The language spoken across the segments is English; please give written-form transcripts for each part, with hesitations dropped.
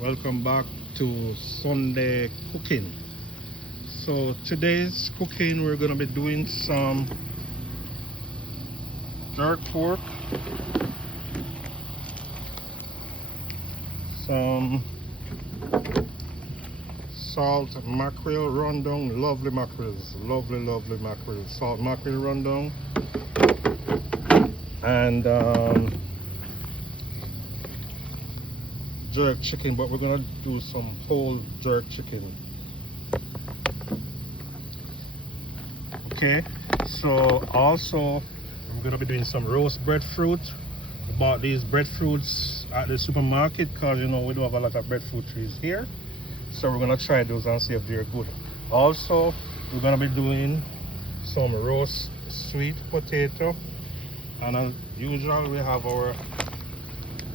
Welcome back to Sunday cooking. So today's cooking, we're gonna be doing some jerk pork, some salt mackerel rundown, lovely mackerels, lovely mackerels, salt mackerel rundown, and jerk chicken, but we're gonna do some whole jerk chicken. Okay, so also I'm gonna be doing some roast breadfruit. We bought these breadfruits at the supermarket because we do have a lot of breadfruit trees here, so we're gonna try those and see if they're good. Also, we're gonna be doing some roast sweet potato, and as usual we have our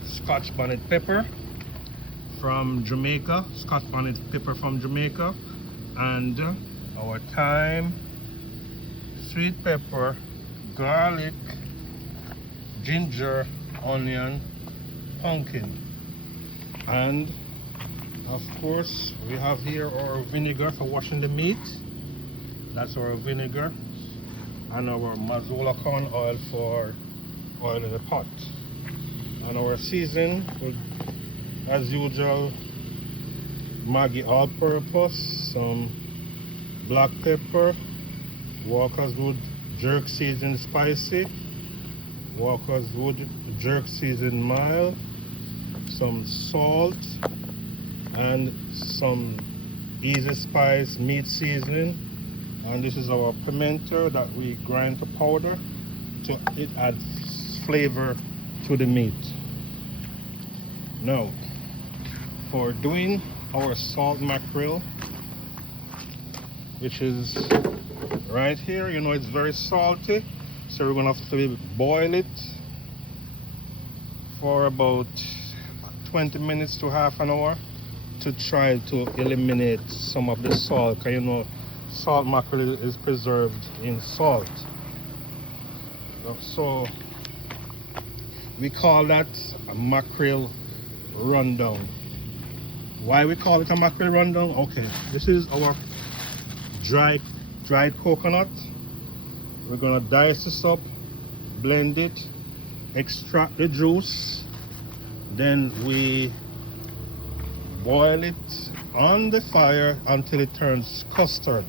Scotch bonnet pepper from Jamaica, Scotch bonnet pepper from Jamaica, and our thyme, sweet pepper, garlic, ginger, onion, pumpkin, and of course we have here our vinegar for washing the meat. That's our vinegar, and our mazola corn oil for oil in the pot, and our season will, as usual, Maggi all-purpose, some black pepper, Walker's Wood jerk seasoned spicy, Walker's Wood jerk seasoned mild, some salt, and some easy spice meat seasoning. And this is our pimento that we grind to powder to it adds flavor to the meat. Now, for doing our salt mackerel, which is right here, it's very salty, so we're gonna have to boil it for about 20 minutes to half an hour to try to eliminate some of the salt, because salt mackerel is preserved in salt. So we call that a mackerel rundown. Why we call it a mackerel rundown? Okay, this is our dried coconut. We're gonna dice this up, blend it, extract the juice, then we boil it on the fire until it turns custard.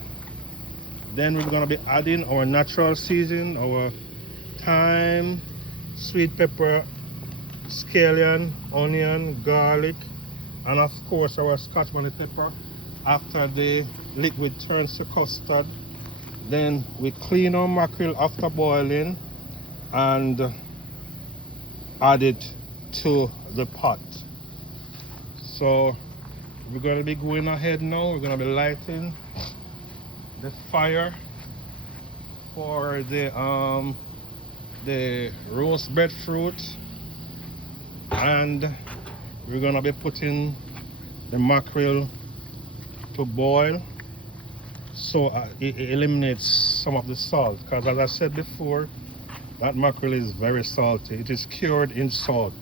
Then we're gonna be adding our natural seasoning, our thyme, sweet pepper, scallion, onion, garlic, and of course our Scotch bonnet pepper. After the liquid turns to custard, then we clean our mackerel after boiling and add it to the pot. So we're going to be going ahead now. We're going to be lighting the fire for the roast breadfruit, and we're going to be putting the mackerel to boil, so it eliminates some of the salt, because as I said before, that mackerel is very salty. It is cured in salt,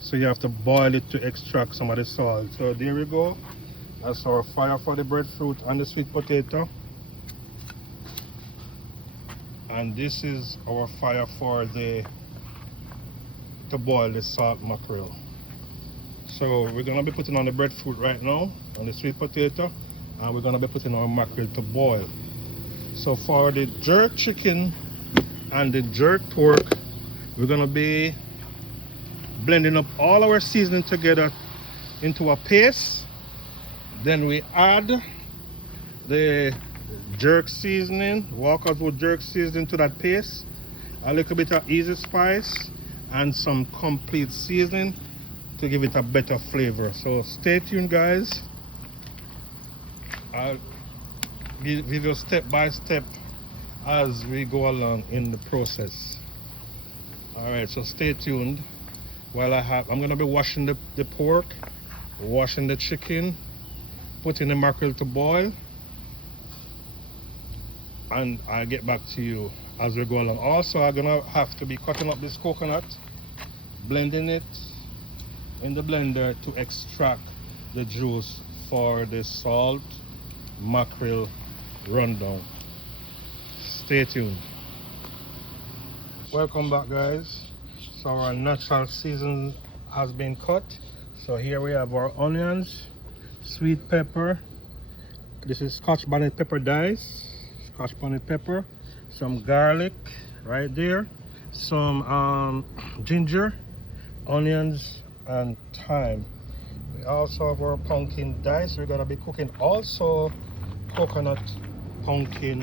so you have to boil it to extract some of the salt. So there we go. That's our fire for the breadfruit and the sweet potato, and this is our fire for to boil the salt mackerel. So we're gonna be putting on the breadfruit right now, on the sweet potato, and we're gonna be putting our mackerel to boil. So for the jerk chicken and the jerk pork, we're gonna be blending up all our seasoning together into a paste. Then we add the jerk seasoning, Walker's Wood jerk seasoning, to that paste, a little bit of easy spice, and some complete seasoning to give it a better flavor. So stay tuned, guys. I'll give you step by step as we go along in the process. All right, so stay tuned. While I'm gonna be washing the pork, washing the chicken, putting the mackerel to boil, and I'll get back to you as we go along. Also, I'm gonna have to be cutting up this coconut, blending it, in the blender to extract the juice for the salt mackerel rundown. Stay tuned. Welcome back, guys. So our natural season has been cut. So here we have our onions, sweet pepper. This is scotch bonnet pepper dice, scotch bonnet pepper, some garlic right there, some ginger, onions, and thyme. We also have our pumpkin dice. We're gonna be cooking also coconut pumpkin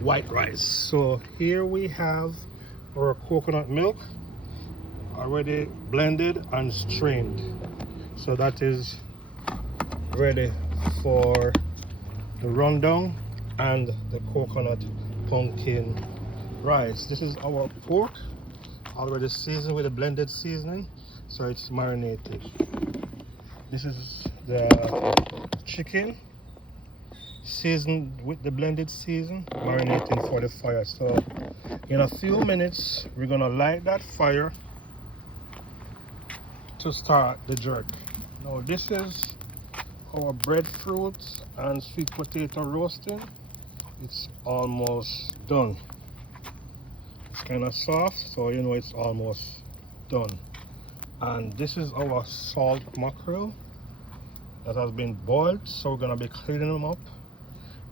white rice. So here we have our coconut milk already blended and strained. So that is ready for the rundown and the coconut pumpkin rice. This is our pork already seasoned with a blended seasoning, so it's marinated. This is the chicken seasoned with the blended season, marinating for the fire. So in a few minutes we're gonna light that fire to start the jerk. Now this is our breadfruit and sweet potato roasting. It's almost done. It's kind of soft, so you know it's almost done. And this is our salt mackerel that has been boiled, so we're gonna be cleaning them up,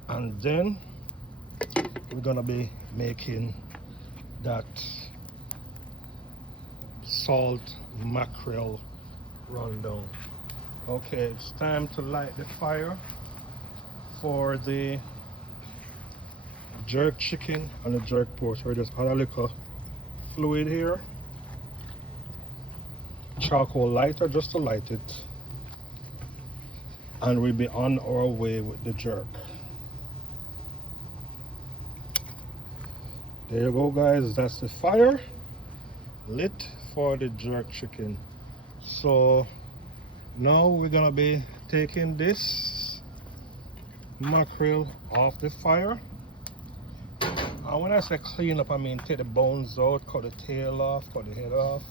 and then we're gonna be making that salt mackerel rundown. Okay, it's time to light the fire for the jerk chicken and the jerk pork. So we just add a little fluid here, charcoal lighter just to light it, and we'll be on our way with the jerk. There you go, guys. That's the fire lit for the jerk chicken. So now we're gonna be taking this mackerel off the fire. And when I say clean up, I mean take the bones out, cut the tail off, cut the head off,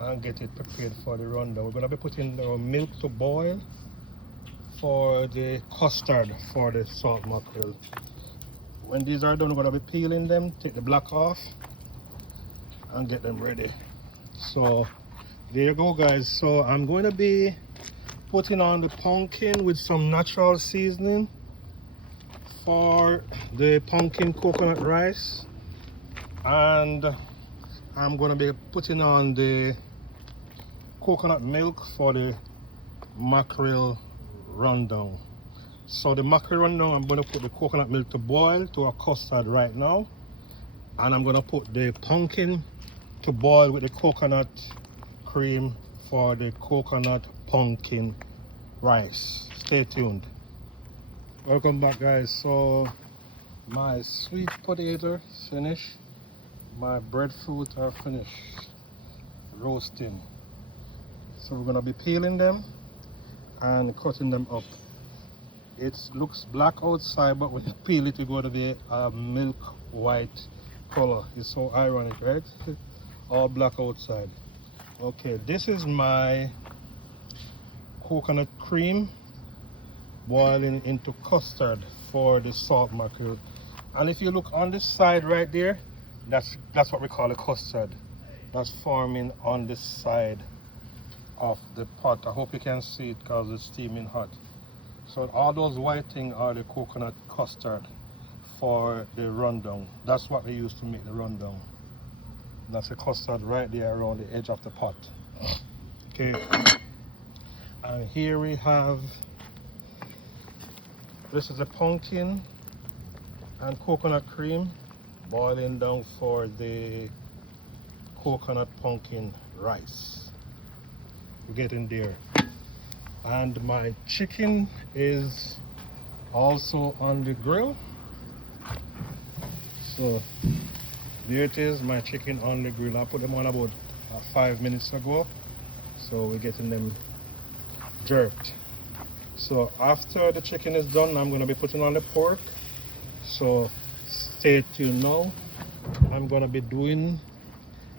and get it prepared for the rundown. We're gonna be putting the milk to boil for the custard for the salt mackerel. When these are done, we're gonna be peeling them, take the black off, and get them ready. So there you go, guys. So I'm going to be putting on the pumpkin with some natural seasoning for the pumpkin coconut rice, and I'm going to be putting on the coconut milk for the mackerel rundown. So the mackerel rundown, I'm going to put the coconut milk to boil to a custard right now, and I'm going to put the pumpkin to boil with the coconut cream for the coconut pumpkin rice. Stay tuned. Welcome back, guys. So my sweet potato is finished, my breadfruit are finished roasting. So we're gonna be peeling them and cutting them up. It looks black outside, but when you peel it, it's going to be a milk white color. It's so ironic, right? All black outside. Okay, this is my coconut cream boiling into custard for the salt mackerel. And if you look on this side right there, that's what we call a custard. That's forming on this side of the pot. I hope you can see it because it's steaming hot. So all those white things are the coconut custard for the rundown. That's what they use to make the rundown. That's a custard right there around the edge of the pot. Okay, and here we have, this is a pumpkin and coconut cream boiling down for the coconut pumpkin rice. We're getting there. And my chicken is also on the grill. So there it is, my chicken on the grill. I put them on about 5 minutes ago. So we're getting them jerked. So after the chicken is done, I'm going to be putting on the pork. So stay tuned now. I'm going to be doing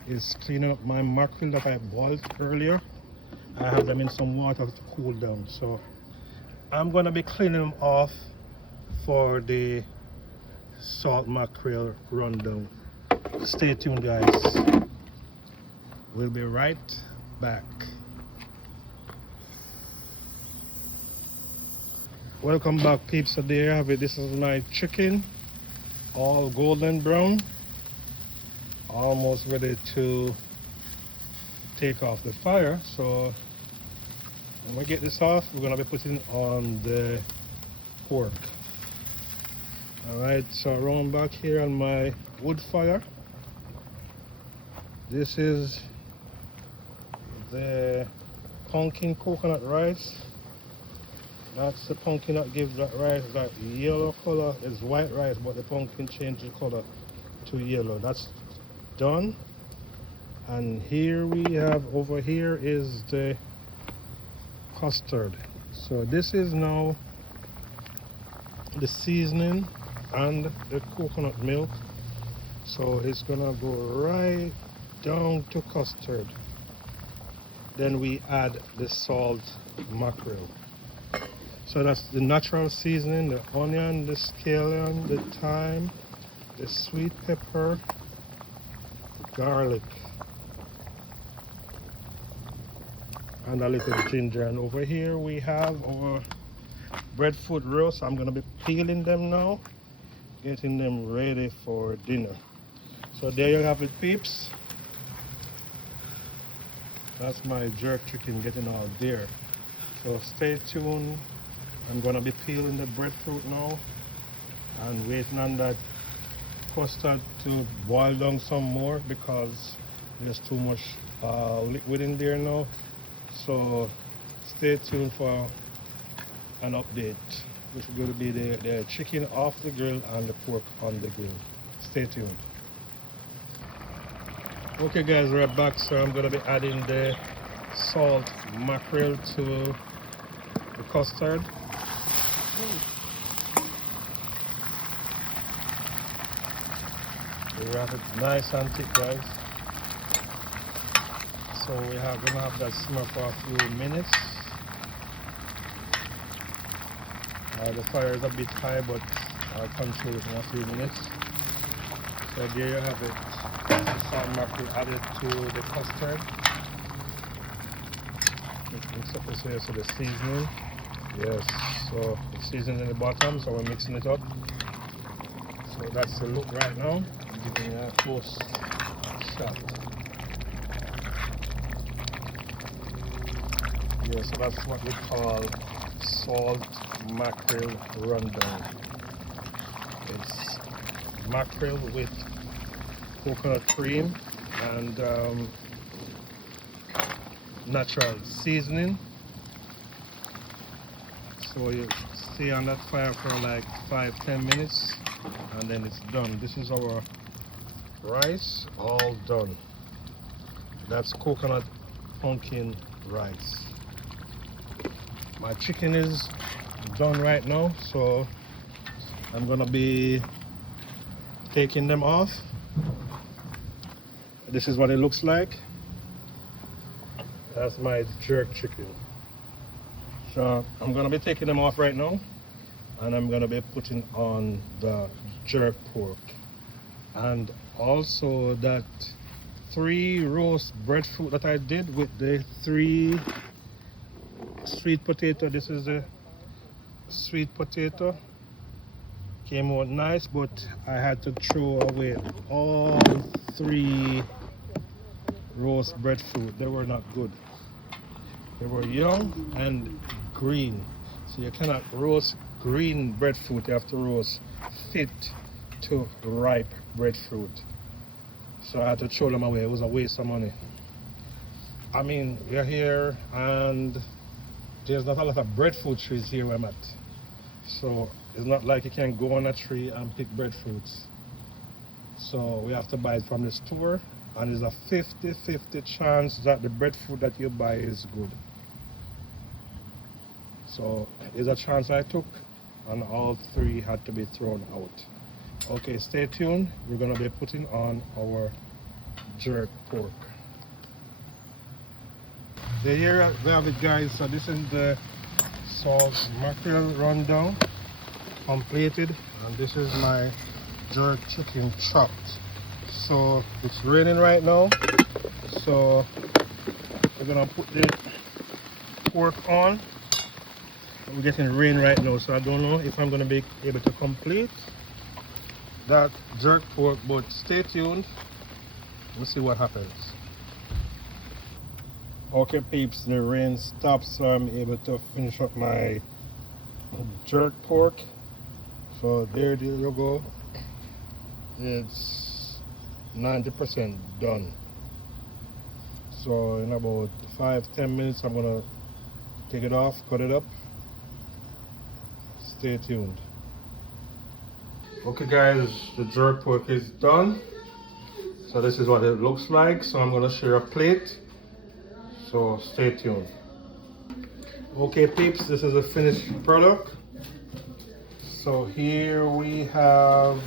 is cleaning up my mackerel that I boiled earlier. I have them in some water to cool down, so I'm gonna be cleaning them off for the salt mackerel rundown. Stay tuned, guys. We'll be right back. Welcome back, peeps. So there you have it. This is my chicken, all golden brown, almost ready to take off the fire. So when we get this off, we're gonna be putting on the pork. All right, so around back here on my wood fire, this is the pumpkin coconut rice. That's the pumpkin that gives that rice that yellow color. It's white rice, but the pumpkin changed the color to yellow. That's done. And here we have, over here is the custard. So this is now the seasoning and the coconut milk. So it's gonna go right down to custard. Then we add the salt mackerel. So that's the natural seasoning, the onion, the scallion, the thyme, the sweet pepper, garlic, and a little ginger. And over here we have our breadfruit roast. I'm gonna be peeling them now, getting them ready for dinner. So there you have it, peeps. That's my jerk chicken getting all there. So stay tuned. I'm gonna be peeling the breadfruit now and waiting on that custard to boil down some more because there's too much liquid in there now. So stay tuned for an update, which is going to be the chicken off the grill and the pork on the grill. Stay tuned. Okay guys, we're back. So I'm going to be adding the salt mackerel to the custard. We have it nice and thick, guys. So we're gonna have that simmer for a few minutes. The fire is a bit high, but I'll control it in a few minutes. So there you have it. The salt mackerel added to the custard. Mix up this here, so the seasoning. Yes, so the seasoning in the bottom, so we're mixing it up. So that's the look right now. I'm giving it a close shot. Yeah, so that's what we call salt mackerel rundown. It's mackerel with coconut cream and natural seasoning. So you stay on that fire for like 5-10 minutes and then it's done. This is our rice all done. That's coconut pumpkin rice. My chicken is done right now, so I'm gonna be taking them off. This is what it looks like. That's my jerk chicken. So I'm gonna be taking them off right now, and I'm gonna be putting on the jerk pork, and also that 3 roast breadfruit that I did with the 3 sweet potato. This is a sweet potato. Came out nice, but I had to throw away all 3 roast breadfruit. They were not good. They were young and green. So you cannot roast green breadfruit. You have to roast fit to ripe breadfruit. So I had to throw them away. It was a waste of money. I mean, we're here and there's not a lot of breadfruit trees here where I'm at. So it's not like you can go on a tree and pick breadfruits. So we have to buy it from the store, and there's a 50-50 chance that the breadfruit that you buy is good. So it's a chance I took, and all 3 had to be thrown out. Okay, stay tuned. We're gonna be putting on our jerk pork. There you have it, guys. So this is the salt mackerel rundown completed, and this is my jerk chicken chopped. So it's raining right now, so we're gonna put the pork on. We're getting rain right now, so I don't know if I'm gonna be able to complete that jerk pork, but stay tuned. We'll see what happens. Okay peeps, the rain stopped, so I'm able to finish up my jerk pork. So there you go. It's 90% done. So in about 5-10 minutes I'm gonna take it off, cut it up. Stay tuned. Okay guys, the jerk pork is done. So this is what it looks like. So I'm gonna share a plate. So stay tuned. Okay peeps, this is a finished product. So here we have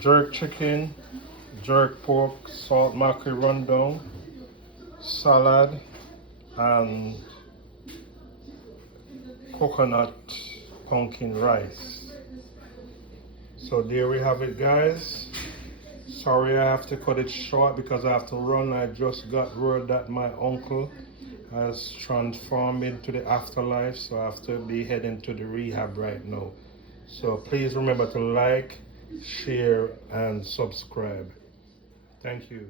jerk chicken, jerk pork, salt mackerel rundown, salad, and coconut pumpkin rice. So there we have it, guys. Sorry I have to cut it short because I have to run. I just got word that my uncle has transformed into the afterlife, so I have to be heading to the rehab right now. So please remember to like, share, and subscribe. Thank you.